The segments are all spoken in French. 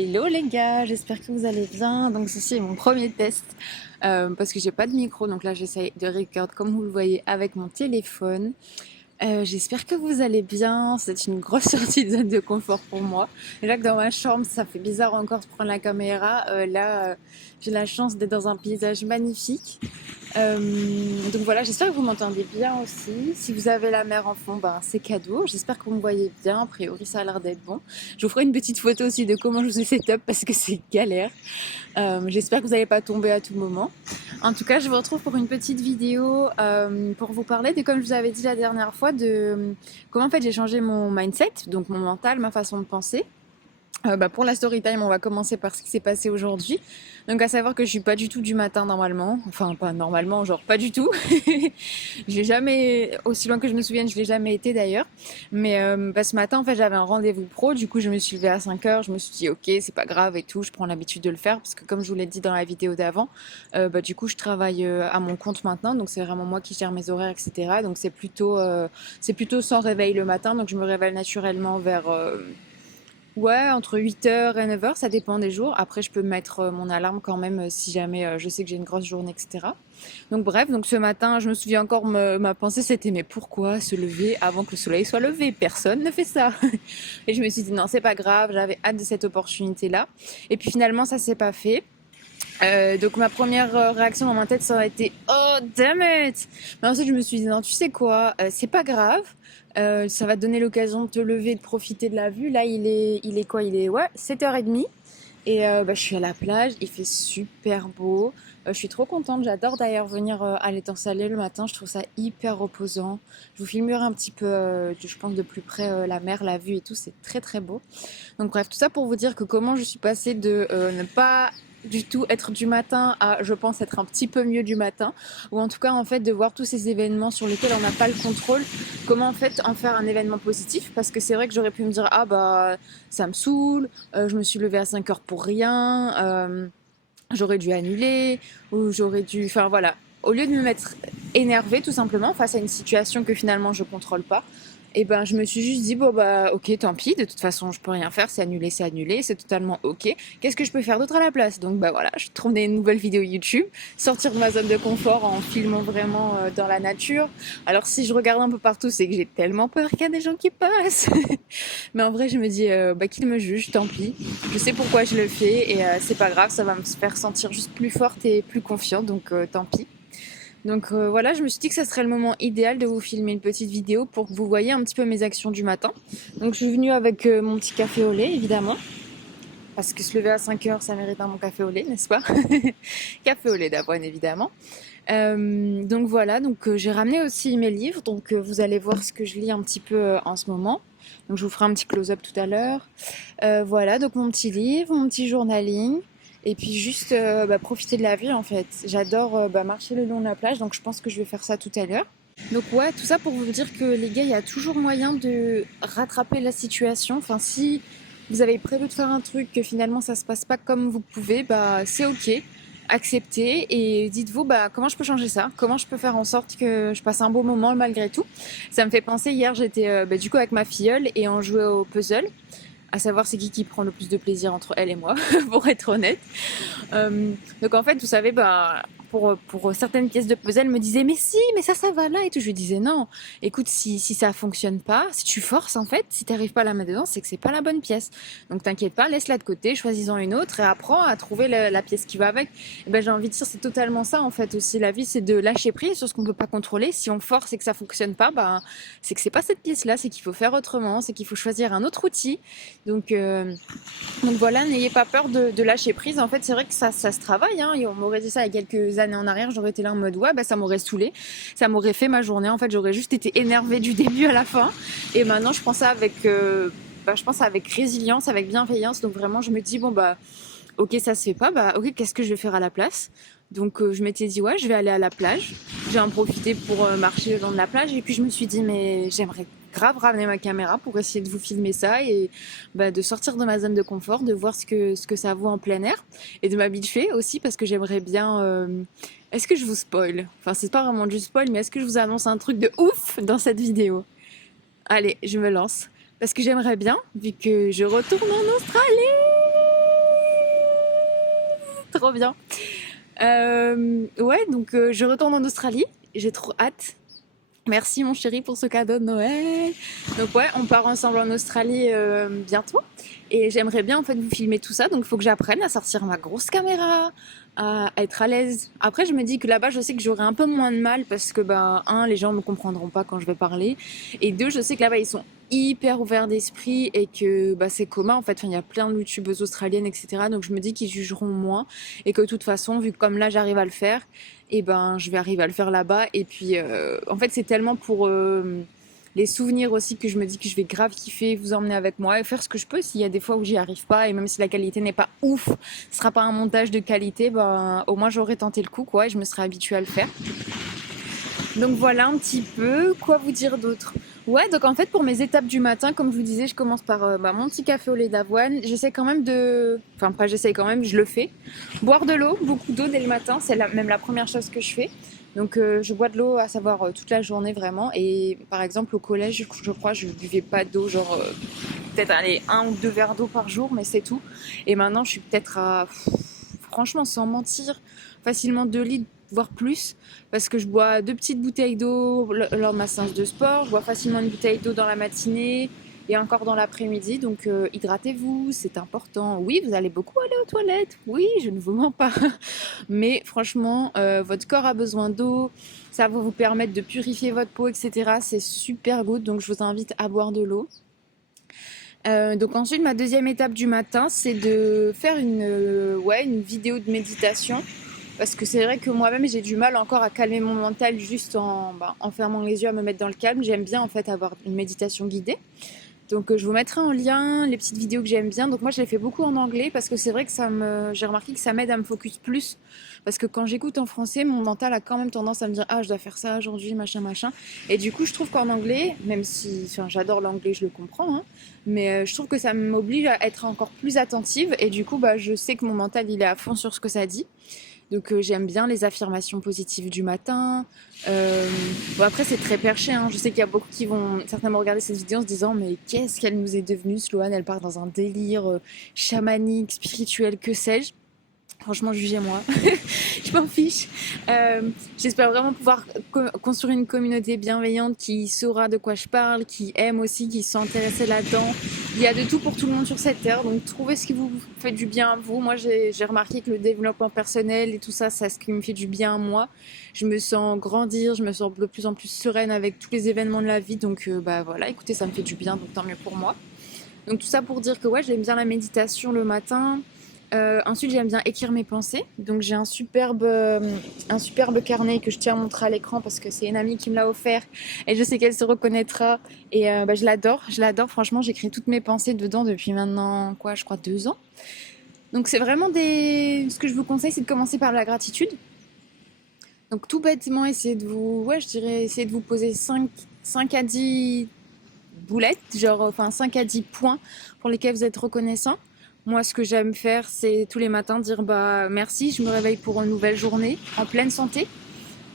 Hello les gars, j'espère que vous allez bien. Donc ceci est mon premier test parce que j'ai pas de micro, donc là j'essaye de record comme vous le voyez avec mon téléphone. J'espère que vous allez bien. C'est une grosse sortie de zone de confort pour moi. Déjà que dans ma chambre, ça fait bizarre encore de prendre la caméra. J'ai la chance d'être dans un paysage magnifique. Donc voilà, j'espère que vous m'entendez bien aussi. Si vous avez la mer en fond, ben, c'est cadeau. J'espère que vous me voyez bien. A priori, ça a l'air d'être bon. Je vous ferai une petite photo aussi de comment je vous ai setup parce que c'est galère. J'espère que vous n'allez pas tomber à tout moment. En tout cas, je vous retrouve pour une petite vidéo pour vous parler de, comme je vous avais dit la dernière fois, de comment en fait j'ai changé mon mindset, donc mon mental, ma façon de penser. Pour la story time, on va commencer par ce qui s'est passé aujourd'hui. Donc à savoir que je suis pas du tout du matin normalement, enfin pas normalement, genre pas du tout. Je l'ai jamais, aussi loin que je me souvienne, je l'ai jamais été d'ailleurs. Mais ce matin en fait j'avais un rendez-vous pro, du coup je me suis levée à 5 heures, je me suis dit ok c'est pas grave et tout, je prends l'habitude de le faire parce que comme je vous l'ai dit dans la vidéo d'avant, du coup je travaille à mon compte maintenant, donc c'est vraiment moi qui gère mes horaires etc. Donc c'est plutôt sans réveil le matin, donc je me réveille naturellement vers ouais, entre 8 heures et 9 heures, ça dépend des jours. Après, je peux mettre mon alarme quand même si jamais je sais que j'ai une grosse journée, etc. Donc bref, donc ce matin, je me souviens encore, ma pensée c'était mais pourquoi se lever avant que le soleil soit levé? Personne ne fait ça. Et je me suis dit non, c'est pas grave, j'avais hâte de cette opportunité-là. Et puis finalement, ça s'est pas fait. Donc ma première réaction dans ma tête ça aurait été oh damn it. Mais ensuite je me suis dit non tu sais quoi, c'est pas grave. Ça va te donner l'occasion de te lever, de profiter de la vue. Là il est quoi? Il est ouais 7h30 et je suis à la plage, il fait super beau. Je suis trop contente, j'adore d'ailleurs venir à l'étang salé le matin, je trouve ça hyper reposant. Je vous filmerai un petit peu, je pense de plus près la mer, la vue et tout, c'est très très beau. Donc bref, tout ça pour vous dire que comment je suis passée de ne pas du tout être du matin à je pense être un petit peu mieux du matin, ou en tout cas en fait de voir tous ces événements sur lesquels on n'a pas le contrôle, comment en fait en faire un événement positif, parce que c'est vrai que j'aurais pu me dire ah bah ça me saoule, je me suis levée à 5 heures pour rien, j'aurais dû annuler ou j'aurais dû enfin voilà, au lieu de me mettre énervée tout simplement face à une situation que finalement je contrôle pas, et ben je me suis juste dit bon bah ok tant pis, de toute façon je peux rien faire, c'est annulé, c'est totalement ok. Qu'est-ce que je peux faire d'autre à la place? Donc bah voilà, je tourne des nouvelles vidéos YouTube, sortir de ma zone de confort en filmant vraiment dans la nature. Alors si je regarde un peu partout, c'est que j'ai tellement peur qu'il y a des gens qui passent. Mais en vrai je me dis bah qu'ils me jugent, tant pis. Je sais pourquoi je le fais et c'est pas grave, ça va me faire sentir juste plus forte et plus confiante, donc tant pis. Donc voilà, je me suis dit que ça serait le moment idéal de vous filmer une petite vidéo pour que vous voyez un petit peu mes actions du matin. Donc je suis venue avec mon petit café au lait, évidemment. Parce que se lever à 5 heures, ça mérite un bon café au lait, n'est-ce pas? Café au lait d'avoine, évidemment. Donc voilà, donc j'ai ramené aussi mes livres. Donc vous allez voir ce que je lis un petit peu en ce moment. Donc je vous ferai un petit close-up tout à l'heure. Voilà, donc mon petit livre, mon petit journaling. Et puis juste profiter de la vie en fait. J'adore marcher le long de la plage, donc je pense que je vais faire ça tout à l'heure. Donc ouais, tout ça pour vous dire que les gars, il y a toujours moyen de rattraper la situation. Enfin, si vous avez prévu de faire un truc que finalement ça se passe pas comme vous pouvez, bah c'est ok. Acceptez et dites-vous bah comment je peux changer ça, comment je peux faire en sorte que je passe un beau moment malgré tout. Ça me fait penser, hier j'étais du coup avec ma filleule et on jouait au puzzle, à savoir c'est qui prend le plus de plaisir entre elle et moi, pour être honnête. Donc en fait, vous savez, pour certaines pièces de puzzle, elle me disait mais si, mais ça va là et tout. Je lui disais non, écoute, si ça fonctionne pas, si tu forces en fait, si t'arrives pas à la mettre dedans, c'est que c'est pas la bonne pièce. Donc t'inquiète pas, laisse-la de côté, choisis-en une autre et apprends à trouver la pièce qui va avec. Et ben j'ai envie de dire c'est totalement ça en fait aussi. La vie c'est de lâcher prise sur ce qu'on peut pas contrôler. Si on force et que ça fonctionne pas, c'est que c'est pas cette pièce là, c'est qu'il faut faire autrement, c'est qu'il faut choisir un autre outil. Donc voilà, n'ayez pas peur de lâcher prise. En fait, c'est vrai que ça se travaille. Hein. Et on m'aurait dit ça il y a quelques années en arrière, j'aurais été là en mode ouais, ça m'aurait saoulé, ça m'aurait fait ma journée. En fait, j'aurais juste été énervée du début à la fin. Et maintenant, je prends ça je pense avec résilience, avec bienveillance. Donc vraiment, je me dis bon ok, ça se fait pas. Ok, qu'est-ce que je vais faire à la place? Donc je m'étais dit ouais, je vais aller à la plage. J'ai en profité pour marcher le long de la plage et puis je me suis dit mais j'aimerais grave ramener ma caméra pour essayer de vous filmer ça et de sortir de ma zone de confort, de voir ce que ça vaut en plein air et de m'habituer aussi parce que j'aimerais bien. Est-ce que je vous spoil? Enfin, c'est pas vraiment du spoil, mais est-ce que je vous annonce un truc de ouf dans cette vidéo? Allez, je me lance parce que j'aimerais bien, vu que je retourne en Australie. trop bien. Ouais, donc je retourne en Australie. J'ai trop hâte. Merci mon chéri pour ce cadeau de Noël. Donc ouais, on part ensemble en Australie bientôt. Et j'aimerais bien en fait vous filmer tout ça. Donc il faut que j'apprenne à sortir ma grosse caméra, à être à l'aise. Après je me dis que là-bas je sais que j'aurai un peu moins de mal parce que ben un, les gens me comprendront pas quand je vais parler. Et deux, je sais que là-bas ils sont hyper ouverts d'esprit et que bah, c'est commun en fait. Enfin, il y a plein de youtubeuses australiennes, etc. Donc je me dis qu'ils jugeront moins et que de toute façon, vu que comme là j'arrive à le faire, et ben je vais arriver à le faire là-bas. Et puis en fait c'est tellement pour les souvenirs aussi que je me dis que je vais grave kiffer, vous emmener avec moi et faire ce que je peux. S'il y a des fois où j'y arrive pas et même si la qualité n'est pas ouf, ce sera pas un montage de qualité, ben au moins j'aurais tenté le coup quoi et je me serais habituée à le faire. Donc voilà un petit peu, quoi vous dire d'autre. Ouais, donc en fait pour mes étapes du matin, comme je vous disais, je commence par mon petit café au lait d'avoine. J'essaie quand même de... Enfin pas j'essaie quand même, je le fais. Boire de l'eau, beaucoup d'eau dès le matin, c'est même la première chose que je fais. Donc je bois de l'eau à savoir toute la journée vraiment. Et par exemple au collège, je crois, je buvais pas d'eau, genre peut-être aller 1 ou 2 verres d'eau par jour, mais c'est tout. Et maintenant je suis peut-être à... Franchement sans mentir, facilement 2 litres voire plus, parce que je bois 2 petites bouteilles d'eau lors de ma séance de sport, je bois facilement une bouteille d'eau dans la matinée et encore dans l'après-midi, donc hydratez-vous, c'est important. Oui, vous allez beaucoup aller aux toilettes, oui, je ne vous mens pas, mais franchement, votre corps a besoin d'eau, ça va vous permettre de purifier votre peau, etc. C'est super good, donc je vous invite à boire de l'eau. Donc ensuite, ma deuxième étape du matin, c'est de faire une vidéo de méditation. Parce que c'est vrai que moi-même, j'ai du mal encore à calmer mon mental juste en fermant les yeux, à me mettre dans le calme. J'aime bien en fait avoir une méditation guidée. Donc je vous mettrai en lien les petites vidéos que j'aime bien. Donc moi je les fais beaucoup en anglais parce que c'est vrai que j'ai remarqué que ça m'aide à me focus plus. Parce que quand j'écoute en français, mon mental a quand même tendance à me dire ah je dois faire ça aujourd'hui, machin, machin. Et du coup je trouve qu'en anglais, même si j'adore l'anglais, je le comprends, hein, mais je trouve que ça m'oblige à être encore plus attentive. Et du coup bah, je sais que mon mental il est à fond sur ce que ça dit. Donc j'aime bien les affirmations positives du matin. Bon après c'est très perché, hein. Je sais qu'il y a beaucoup qui vont certainement regarder cette vidéo en se disant mais qu'est-ce qu'elle nous est devenue Sloane, elle part dans un délire chamanique, spirituel, que sais-je. Franchement, jugez-moi, je m'en fiche. J'espère vraiment pouvoir construire une communauté bienveillante qui saura de quoi je parle, qui aime aussi, qui sont intéressés là-dedans. Il y a de tout pour tout le monde sur cette terre, donc trouvez ce qui vous fait du bien à vous. Moi, j'ai remarqué que le développement personnel et tout ça, c'est ce qui me fait du bien à moi. Je me sens grandir, je me sens de plus en plus sereine avec tous les événements de la vie, donc bah voilà, écoutez, ça me fait du bien, donc tant mieux pour moi. Donc tout ça pour dire que ouais, j'aime bien la méditation le matin. Ensuite, j'aime bien écrire mes pensées. Donc, j'ai un superbe carnet que je tiens à montrer à l'écran parce que c'est une amie qui me l'a offert et je sais qu'elle se reconnaîtra. Et bah, je l'adore. Franchement, j'écris toutes mes pensées dedans depuis maintenant, quoi, je crois 2 ans. Donc, c'est vraiment ce que je vous conseille, c'est de commencer par la gratitude. Donc, tout bêtement, essayer de vous poser 5 à 10 boulettes, genre, enfin, 5 à 10 points pour lesquels vous êtes reconnaissant. Moi, ce que j'aime faire, c'est tous les matins dire bah merci, je me réveille pour une nouvelle journée en pleine santé,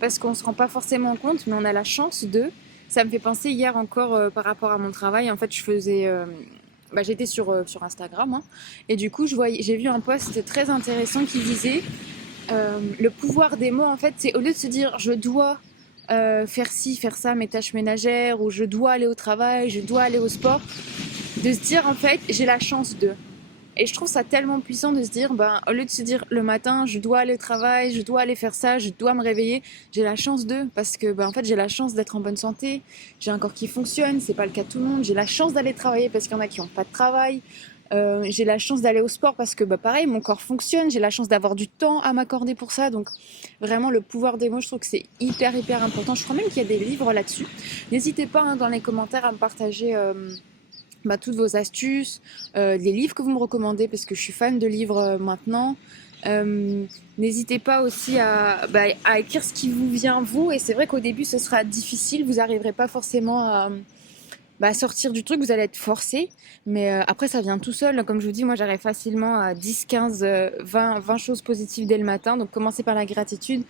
parce qu'on se rend pas forcément compte, mais on a la chance de. Ça me fait penser hier encore par rapport à mon travail. En fait, j'étais sur Instagram, hein, et du coup, j'ai vu un post très intéressant qui disait le pouvoir des mots. En fait, c'est au lieu de se dire je dois faire ci, faire ça, mes tâches ménagères, ou je dois aller au travail, je dois aller au sport, de se dire en fait j'ai la chance de. Et je trouve ça tellement puissant de se dire, au lieu de se dire le matin, je dois aller au travail, je dois aller faire ça, je dois me réveiller, j'ai la chance de, parce que en fait j'ai la chance d'être en bonne santé, j'ai un corps qui fonctionne, c'est pas le cas de tout le monde, j'ai la chance d'aller travailler parce qu'il y en a qui n'ont pas de travail, j'ai la chance d'aller au sport parce que pareil, mon corps fonctionne, j'ai la chance d'avoir du temps à m'accorder pour ça, donc vraiment le pouvoir des mots, je trouve que c'est hyper important. Je crois même qu'il y a des livres là-dessus. N'hésitez pas hein, dans les commentaires à me partager toutes vos astuces, les livres que vous me recommandez parce que je suis fan de livres maintenant. N'hésitez pas aussi à écrire ce qui vous vient vous, et c'est vrai qu'au début ce sera difficile, vous n'arriverez pas forcément à sortir du truc, vous allez être forcé, mais après ça vient tout seul. Comme je vous dis, moi j'arrive facilement à 10, 15, 20 choses positives dès le matin, donc commencez par la gratitude.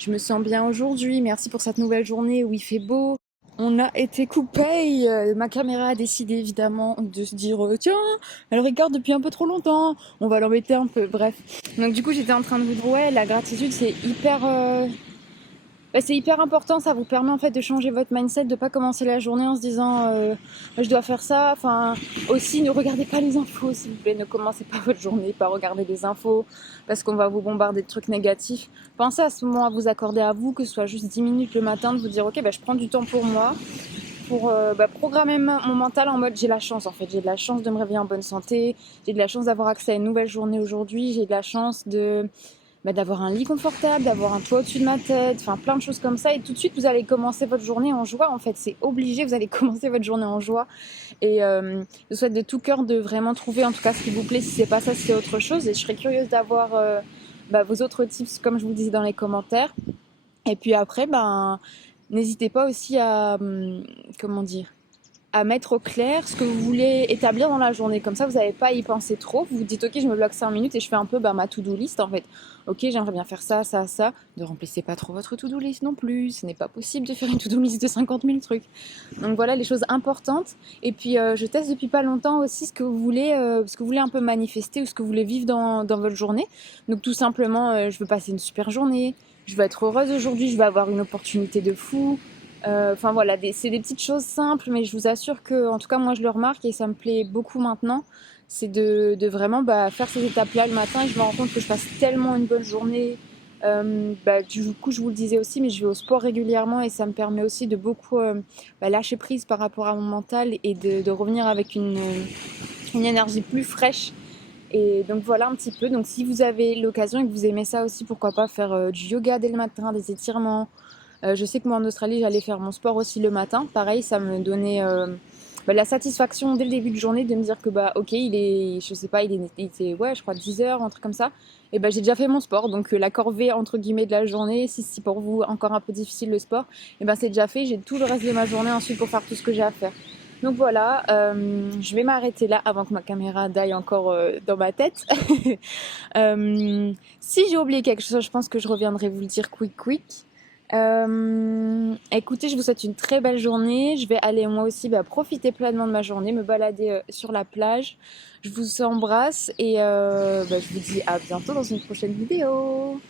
Je me sens bien aujourd'hui, merci pour cette nouvelle journée où il fait beau. On a été coupés. Ma caméra a décidé évidemment de se dire tiens, elle regarde depuis un peu trop longtemps, on va l'embêter un peu. Bref. Donc du coup j'étais en train de vous dire ouais, la gratitude c'est hyper important, ça vous permet en fait de changer votre mindset, de pas commencer la journée en se disant je dois faire ça. Enfin, aussi ne regardez pas les infos s'il vous plaît, ne commencez pas votre journée par regarder les infos parce qu'on va vous bombarder de trucs négatifs. Pensez à ce moment à vous accorder à vous, que ce soit juste 10 minutes le matin, de vous dire ok, je prends du temps pour moi, pour programmer mon mental en mode j'ai la chance en fait, j'ai de la chance de me réveiller en bonne santé, j'ai de la chance d'avoir accès à une nouvelle journée aujourd'hui, j'ai de la chance d'avoir un lit confortable, d'avoir un toit au-dessus de ma tête, enfin plein de choses comme ça, et tout de suite vous allez commencer votre journée en joie. En fait c'est obligé, vous allez commencer votre journée en joie, et je vous souhaite de tout cœur de vraiment trouver en tout cas ce qui vous plaît, si c'est pas ça, si c'est autre chose, et je serais curieuse d'avoir vos autres tips comme je vous le disais dans les commentaires. Et puis après n'hésitez pas aussi à comment dire, à mettre au clair ce que vous voulez établir dans la journée. Comme ça, vous n'avez pas à y penser trop. Vous vous dites, ok, je me bloque 5 minutes et je fais un peu ma to-do list en fait. Ok, j'aimerais bien faire ça, ça, ça. Ne remplissez pas trop votre to-do list non plus. Ce n'est pas possible de faire une to-do list de 50 000 trucs. Donc voilà les choses importantes. Et puis, je teste depuis pas longtemps aussi ce que vous voulez un peu manifester ou ce que vous voulez vivre dans votre journée. Donc tout simplement, je veux passer une super journée. Je veux être heureuse aujourd'hui. Je vais avoir une opportunité de fou. Enfin voilà, c'est des petites choses simples, mais je vous assure que, en tout cas, moi je le remarque et ça me plaît beaucoup maintenant. C'est de vraiment faire ces étapes-là le matin, et je me rends compte que je passe tellement une bonne journée. Du coup, je vous le disais aussi, mais je vais au sport régulièrement et ça me permet aussi de beaucoup lâcher prise par rapport à mon mental et de revenir avec une énergie plus fraîche. Et donc voilà un petit peu. Donc si vous avez l'occasion et que vous aimez ça aussi, pourquoi pas faire du yoga dès le matin, des étirements. Je sais que moi en Australie, j'allais faire mon sport aussi le matin. Pareil, ça me donnait la satisfaction dès le début de journée de me dire que ok, il est, je sais pas, il était ouais, je crois 10 heures, un truc comme ça. Et j'ai déjà fait mon sport, donc la corvée entre guillemets de la journée. Si pour vous encore un peu difficile le sport, c'est déjà fait. J'ai tout le reste de ma journée ensuite pour faire tout ce que j'ai à faire. Donc voilà, je vais m'arrêter là avant que ma caméra daille encore dans ma tête. Si j'ai oublié quelque chose, je pense que je reviendrai vous le dire quick. Écoutez, je vous souhaite une très belle journée. Je vais aller moi aussi profiter pleinement de ma journée, me balader sur la plage. Je vous embrasse et je vous dis à bientôt dans une prochaine vidéo.